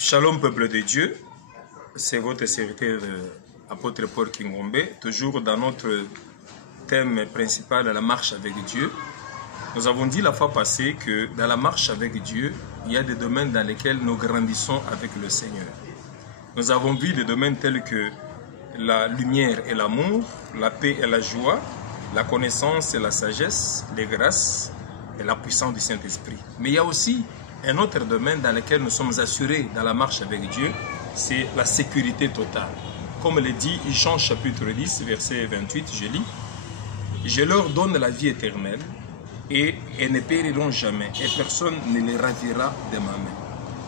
Shalom peuple de Dieu, c'est votre serviteur apôtre Paul Kingombe, toujours dans notre thème principal, la marche avec Dieu. Nous avons dit la fois passée que dans la marche avec Dieu, il y a des domaines dans lesquels nous grandissons avec le Seigneur. Nous avons vu des domaines tels que la lumière et l'amour, la paix et la joie, la connaissance et la sagesse, les grâces et la puissance du Saint-Esprit. Mais il y a aussi un autre domaine dans lequel nous sommes assurés dans la marche avec Dieu, c'est la sécurité totale. Comme le dit Jean chapitre 10, verset 28, je lis, « Je leur donne la vie éternelle et elles ne périront jamais et personne ne les ravira de ma main. »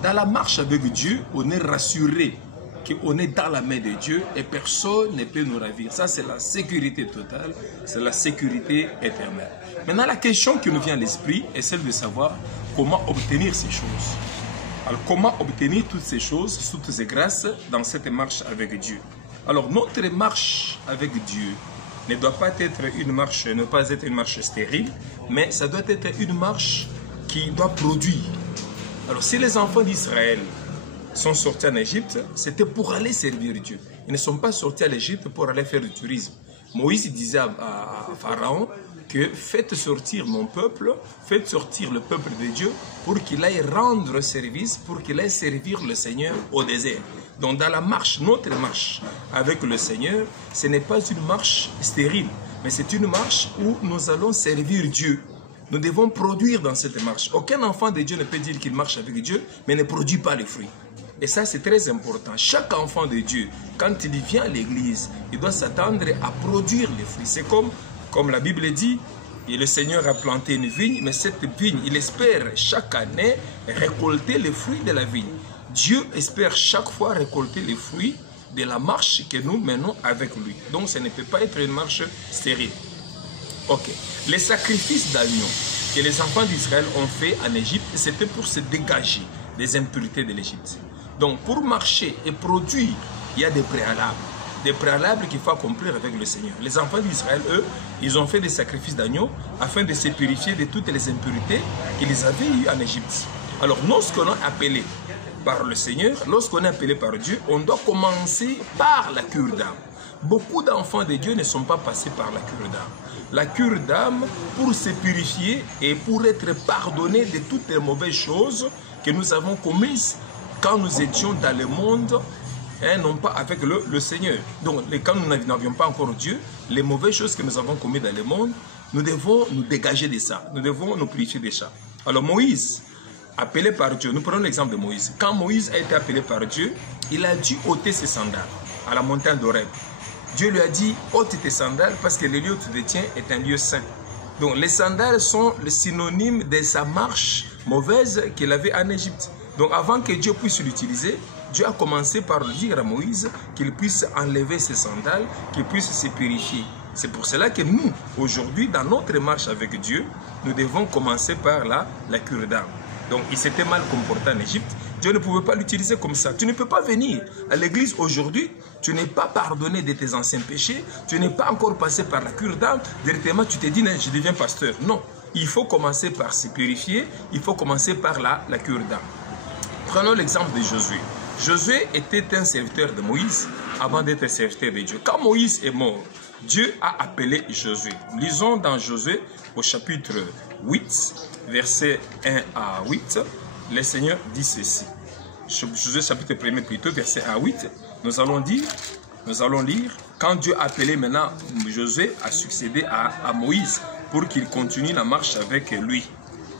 Dans la marche avec Dieu, on est rassuré qu'on est dans la main de Dieu et personne ne peut nous ravir. Ça, c'est la sécurité totale, c'est la sécurité éternelle. Maintenant, la question qui nous vient à l'esprit est celle de savoir comment obtenir ces choses. Alors, comment obtenir toutes ces choses, toutes ces grâces dans cette marche avec Dieu. Alors, notre marche avec Dieu ne doit pas être une marche, ne pas être une marche stérile, mais ça doit être une marche qui doit produire. Alors, si les enfants d'Israël sont sortis en Égypte, c'était pour aller servir Dieu. Ils ne sont pas sortis à l'Égypte pour aller faire du tourisme. Moïse disait à Pharaon que faites sortir mon peuple, faites sortir le peuple de Dieu pour qu'il aille rendre service, pour qu'il aille servir le Seigneur au désert. Donc dans la marche, notre marche avec le Seigneur, ce n'est pas une marche stérile, mais c'est une marche où nous allons servir Dieu. Nous devons produire dans cette marche. Aucun enfant de Dieu ne peut dire qu'il marche avec Dieu, mais ne produit pas les fruits. Et ça, c'est très important. Chaque enfant de Dieu, quand il vient à l'église, il doit s'attendre à produire les fruits. C'est comme la Bible dit, et le Seigneur a planté une vigne, mais cette vigne, il espère chaque année récolter les fruits de la vigne. Dieu espère chaque fois récolter les fruits de la marche que nous menons avec lui. Donc, ce ne peut pas être une marche stérile. Ok. Les sacrifices d'agneaux que les enfants d'Israël ont fait en Égypte, c'était pour se dégager des impuretés de l'Égypte. Donc, pour marcher et produire, il y a des préalables qu'il faut accomplir avec le Seigneur. Les enfants d'Israël, eux, ils ont fait des sacrifices d'agneaux afin de se purifier de toutes les impuretés qu'ils avaient eues en Égypte. Alors, lorsqu'on est appelé par le Seigneur, lorsqu'on est appelé par Dieu, on doit commencer par la cure d'âme. Beaucoup d'enfants de Dieu ne sont pas passés par la cure d'âme. La cure d'âme, pour se purifier et pour être pardonné de toutes les mauvaises choses que nous avons commises quand nous étions dans le monde, non pas avec le Seigneur. Donc, quand nous n'avions pas encore Dieu, les mauvaises choses que nous avons commises dans le monde, nous devons nous dégager de ça. Nous devons nous purifier de ça. Alors, Moïse, appelé par Dieu, nous prenons l'exemple de Moïse. Quand Moïse a été appelé par Dieu, il a dû ôter ses sandales à la montagne d'Horeb. Dieu lui a dit, ôte tes sandales parce que le lieu où tu te tiens est un lieu saint. Donc, les sandales sont le synonyme de sa marche mauvaise qu'il avait en Égypte. Donc, avant que Dieu puisse l'utiliser, Dieu a commencé par dire à Moïse qu'il puisse enlever ses sandales, qu'il puisse se purifier. C'est pour cela que nous, aujourd'hui, dans notre marche avec Dieu, nous devons commencer par la cure d'âme. Donc, il s'était mal comporté en Égypte. Dieu ne pouvait pas l'utiliser comme ça. Tu ne peux pas venir à l'église aujourd'hui, tu n'es pas pardonné de tes anciens péchés, tu n'es pas encore passé par la cure d'âme, directement tu te dis, je deviens pasteur. Non, il faut commencer par se purifier, il faut commencer par la cure d'âme. Prenons l'exemple de Josué. Josué était un serviteur de Moïse avant d'être serviteur de Dieu. Quand Moïse est mort, Dieu a appelé Josué. Lisons dans Josué au chapitre 8, versets 1 à 8, le Seigneur dit ceci. Josué chapitre 1 plutôt, verset 1 à 8, nous allons lire, quand Dieu a appelé maintenant Josué à succéder à Moïse pour qu'il continue la marche avec lui.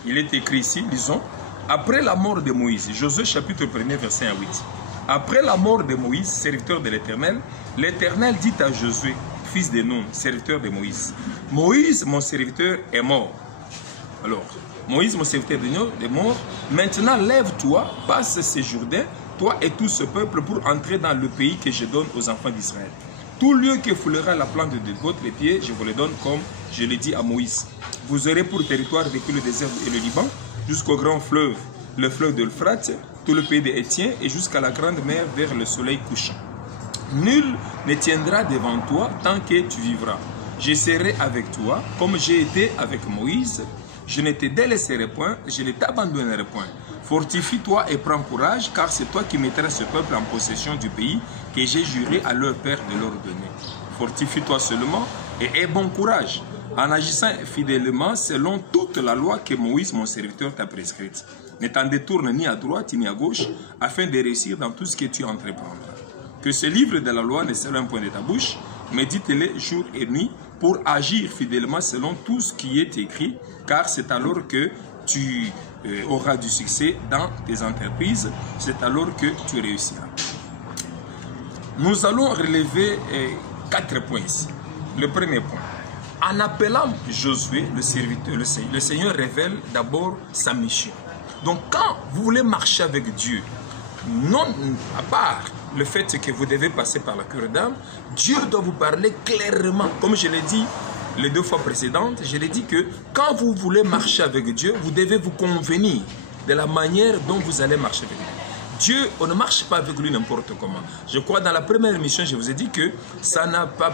Il est écrit ici, lisons, après la mort de Moïse, Josué chapitre 1 verset 1 à 8. Après la mort de Moïse, serviteur de l'Éternel, l'Éternel dit à Josué, fils de Nun, serviteur de Moïse, Moïse, mon serviteur, est mort. Alors, Moïse, mon serviteur est mort. Maintenant, lève-toi, passe ce Jourdain, toi et tout ce peuple, pour entrer dans le pays que je donne aux enfants d'Israël. Tout lieu que foulera la plante de votre pied, je vous le donne comme je l'ai dit à Moïse. Vous aurez pour territoire depuis le désert et le Liban, jusqu'au grand fleuve, le fleuve de l'Euphrate, tout le pays des Hétiens et jusqu'à la grande mer vers le soleil couchant. Nul ne tiendra devant toi tant que tu vivras. Je serai avec toi comme j'ai été avec Moïse. Je ne te délaisserai point, je ne t'abandonnerai point. fortifie-toi et prends courage, car c'est toi qui mettras ce peuple en possession du pays que j'ai juré à leur père de leur donner. Fortifie-toi seulement et aie bon courage, en agissant fidèlement selon toute la loi que Moïse, mon serviteur, t'a prescrite. Ne t'en détourne ni à droite ni à gauche, afin de réussir dans tout ce que tu entreprendras. Que ce livre de la loi ne soit un point de ta bouche, médite-le jour et nuit, pour agir fidèlement selon tout ce qui est écrit, car c'est alors que tu auras du succès dans tes entreprises, c'est alors que tu réussiras. Nous allons relever 4 points ici. Le premier point, en appelant Josué, le serviteur, le Seigneur révèle d'abord sa mission. Donc quand vous voulez marcher avec Dieu, non à part le fait que vous devez passer par la cure d'âme, Dieu doit vous parler clairement. Comme je l'ai dit les 2 fois précédentes, je l'ai dit que quand vous voulez marcher avec Dieu, vous devez vous convenir de la manière dont vous allez marcher avec lui. Dieu, on ne marche pas avec lui n'importe comment. Je crois dans la première émission, je vous ai dit que ça n'a pas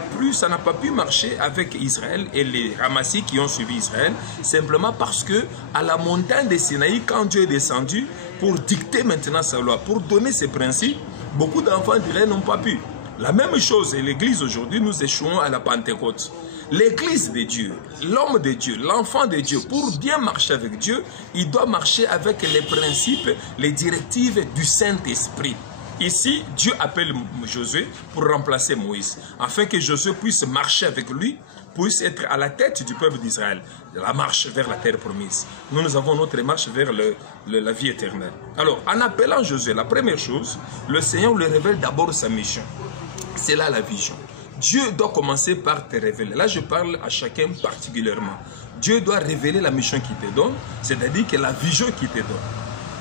pu marcher avec Israël et les Ramassis qui ont suivi Israël, simplement parce que à la montagne de Sinaï, quand Dieu est descendu pour dicter maintenant sa loi, pour donner ses principes, beaucoup d'enfants d'Israël n'ont pas pu. La même chose et l'Église aujourd'hui, nous échouons à la Pentecôte. L'Église de Dieu, l'homme de Dieu, l'enfant de Dieu, pour bien marcher avec Dieu, il doit marcher avec les principes, les directives du Saint-Esprit. Ici, Dieu appelle Josué pour remplacer Moïse, afin que Josué puisse marcher avec lui, puisse être à la tête du peuple d'Israël, la marche vers la terre promise. Nous avons notre marche vers la vie éternelle. Alors, en appelant Josué, la première chose, le Seigneur lui révèle d'abord sa mission. C'est là la vision. Dieu doit commencer par te révéler. Là, je parle à chacun particulièrement. Dieu doit révéler la mission qu'il te donne, c'est-à-dire que la vision qu'il te donne.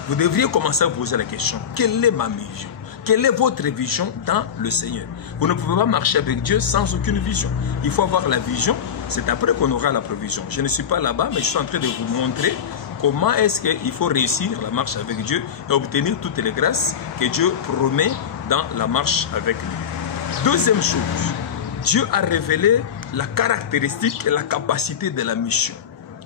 Vous devriez commencer à vous poser la question, quelle est ma vision? Quelle est votre vision dans le Seigneur? Vous ne pouvez pas marcher avec Dieu sans aucune vision. Il faut avoir la vision, c'est après qu'on aura la provision. Je ne suis pas là-bas, mais je suis en train de vous montrer comment est-ce qu'il faut réussir la marche avec Dieu et obtenir toutes les grâces que Dieu promet dans la marche avec lui. Deuxième chose, Dieu a révélé la caractéristique et la capacité de la mission.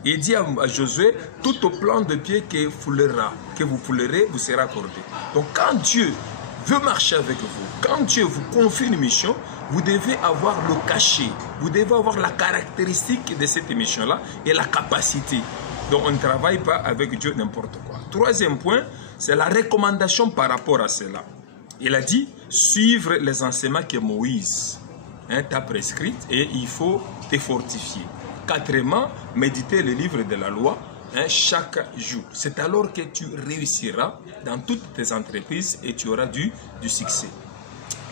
Il dit à Josué, tout au plan de pied que vous foulerez, vous sera accordé. Donc quand Dieu veut marcher avec vous, quand Dieu vous confie une mission, vous devez avoir le cachet, vous devez avoir la caractéristique de cette mission-là et la capacité. Donc on ne travaille pas avec Dieu n'importe quoi. Troisième point, c'est la recommandation par rapport à cela. Il a dit, suivre les enseignements que Moïse t'a prescrits et il faut te fortifier. Quatrièmement, méditer le livre de la loi chaque jour. C'est alors que tu réussiras dans toutes tes entreprises et tu auras du succès.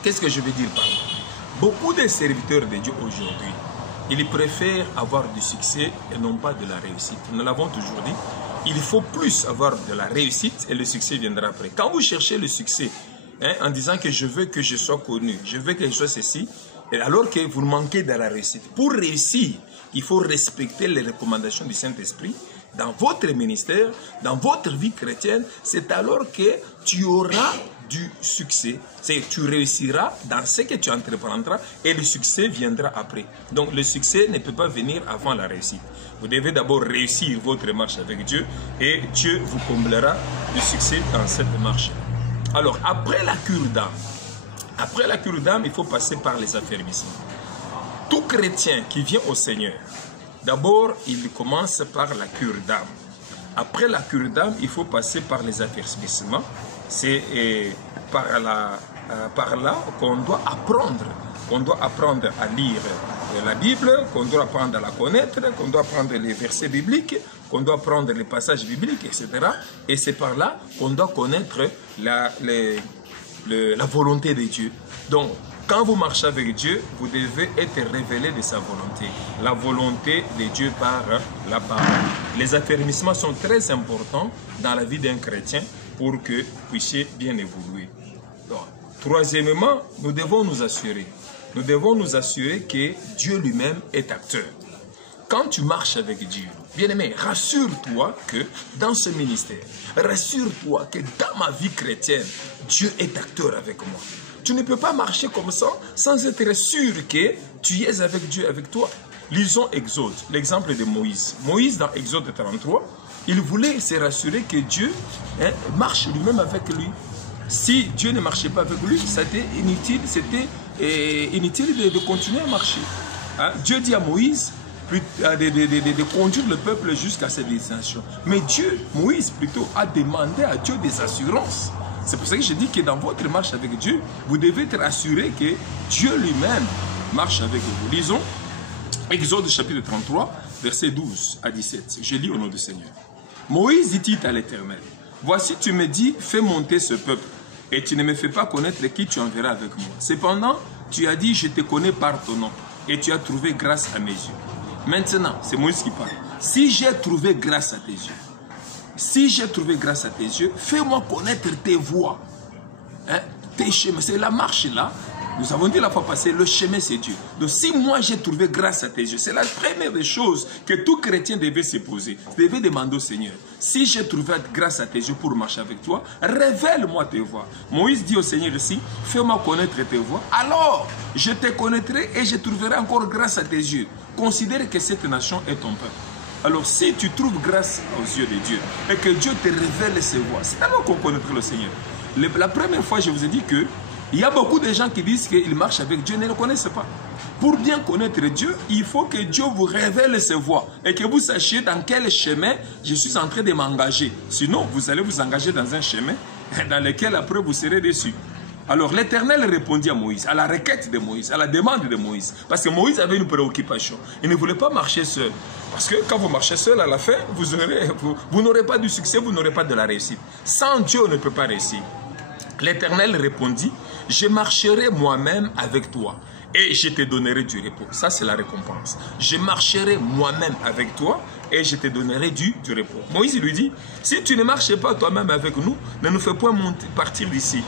Qu'est-ce que je veux dire par là? Beaucoup de serviteurs de Dieu aujourd'hui, ils préfèrent avoir du succès et non pas de la réussite. Nous l'avons toujours dit, il faut plus avoir de la réussite et le succès viendra après. Quand vous cherchez le succès en disant que je veux que je sois connu, je veux que je sois ceci, alors que vous manquez de la réussite. Pour réussir, il faut respecter les recommandations du Saint-Esprit dans votre ministère, dans votre vie chrétienne. C'est alors que tu auras du succès. Tu réussiras dans ce que tu entreprendras et le succès viendra après. Donc le succès ne peut pas venir avant la réussite. Vous devez d'abord réussir votre marche avec Dieu et Dieu vous comblera du succès dans cette marche. Alors, après la cure d'âme, il faut passer par les affermissements. Tout chrétien qui vient au Seigneur, d'abord, il commence par la cure d'âme. Après la cure d'âme, il faut passer par les affermissements. C'est par là qu'on doit apprendre à lire la Bible, qu'on doit apprendre à la connaître, qu'on doit apprendre les versets bibliques, qu'on doit apprendre les passages bibliques, etc. Et c'est par là qu'on doit connaître la volonté de Dieu. Donc, quand vous marchez avec Dieu, vous devez être révélé de sa volonté. La volonté de Dieu par la parole. Les affermissements sont très importants dans la vie d'un chrétien pour que vous puissiez bien évoluer. Donc, troisièmement, nous devons nous assurer que Dieu lui-même est acteur. Quand tu marches avec Dieu, bien-aimé, rassure-toi que dans ce ministère, rassure-toi que dans ma vie chrétienne, Dieu est acteur avec moi. Tu ne peux pas marcher comme ça sans être sûr que tu es avec Dieu, avec toi. Lisons Exode, l'exemple de Moïse. Moïse, dans Exode 33, Il voulait se rassurer que Dieu marche lui-même avec lui. Si Dieu ne marchait pas avec lui, c'était inutile de continuer à marcher. Hein? Dieu dit à Moïse de conduire le peuple jusqu'à cette destination. Mais Moïse plutôt, a demandé à Dieu des assurances. C'est pour ça que je dis que dans votre marche avec Dieu, vous devez être assuré que Dieu lui-même marche avec vous. Lisons Exode chapitre 33, versets 12 à 17. Je lis au nom du Seigneur. Moïse dit à l'Éternel, voici tu me dis, fais monter ce peuple, et tu ne me fais pas connaître qui tu enverras avec moi. Cependant, tu as dit, je te connais par ton nom, et tu as trouvé grâce à mes yeux. Maintenant, c'est Moïse qui parle. Si j'ai trouvé grâce à tes yeux, fais-moi connaître tes voies, hein, tes chemins. C'est la marche là. Nous avons dit la fois passée, le chemin c'est Dieu. Donc si moi j'ai trouvé grâce à tes yeux, c'est la première des choses que tout chrétien devait se poser. Devait demander au Seigneur, si j'ai trouvé grâce à tes yeux pour marcher avec toi, révèle-moi tes voies. Moïse dit au Seigneur ici, fais-moi connaître tes voies, alors je te connaîtrai et je trouverai encore grâce à tes yeux. Considère que cette nation est ton peuple. Alors si tu trouves grâce aux yeux de Dieu et que Dieu te révèle ses voies, c'est alors qu'on connaîtra le Seigneur. La première fois, je vous ai dit que il y a beaucoup de gens qui disent qu'ils marchent avec Dieu, ne le connaissent pas. Pour bien connaître Dieu, il faut que Dieu vous révèle ses voies et que vous sachiez dans quel chemin je suis en train de m'engager. Sinon, vous allez vous engager dans un chemin dans lequel après vous serez déçus. Alors l'Éternel répondit à Moïse, à la requête de Moïse, à la demande de Moïse. Parce que Moïse avait une préoccupation. Il ne voulait pas marcher seul. Parce que quand vous marchez seul, à la fin, vous n'aurez pas du succès, vous n'aurez pas de la réussite. Sans Dieu, on ne peut pas réussir. L'Éternel répondit, je marcherai moi-même avec toi et je te donnerai du repos. Ça, c'est la récompense. Je marcherai moi-même avec toi et je te donnerai du repos. Moïse lui dit, si tu ne marches pas toi-même avec nous, ne nous fais point partir d'ici.